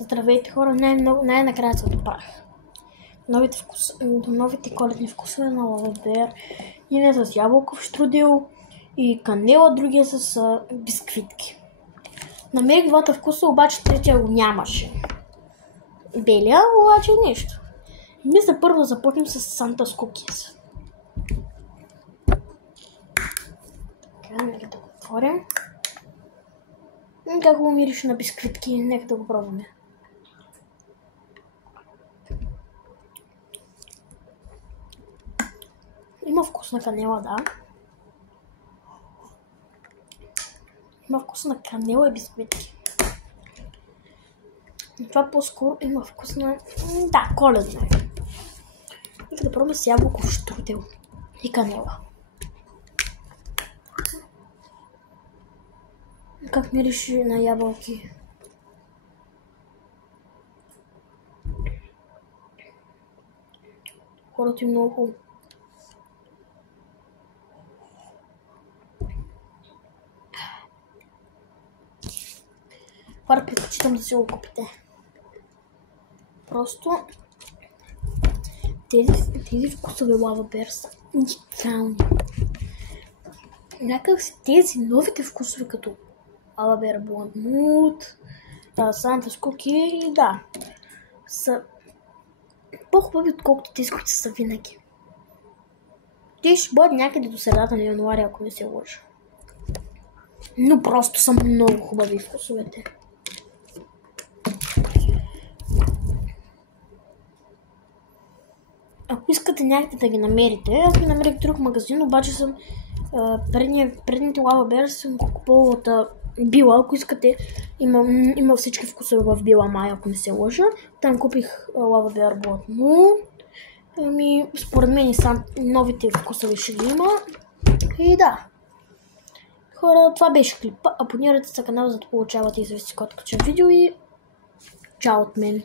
Здравейте хора, най-накрая се добрах. Новите коледни вкусове на Лавабер. Един е с ябълков штрудел и канела, другия с бисквитки. Намерих двата вкуса, обаче третия го нямаше. Белия, обаче нещо. Мисля първо да започнем с Санта Кукис. Така, нека да го отворим. Как го мирише на бисквитки, нека да го пробваме. Има вкус на канела, да. Има вкус на канела и бисквитки. Това по-скоро има вкус на... Да, коледно е. Нека да пробваме с ябълков штрудел и канела. Как мирише на ябълки. Хората е много хубаво. Хора, предпочитам да си го купите. Просто тези вкусове Лавабер са уникални. Някак си тези новите вкусове като Лавабер Бландмут, Санта Куки, да, са по-хубави, отколкото тези, които са винаги. Те ще бъдат някъде до средата на януари, ако не се лъжа. Но просто са много хубави вкусовете. Ако искате някъде да ги намерите, аз ги намерих в друг магазин, обаче съм предните Лавабер съм го купувал от Била. Ако искате, има всички вкусове в Била Май, ако не се лъжа. Там купих Лавабер Бландмут. Според мен и сам новите вкусове ще ги има. И да. Хора, това беше клипа. Абонирайте се на канала, за да получавате известни когато кача видео и чао от мен.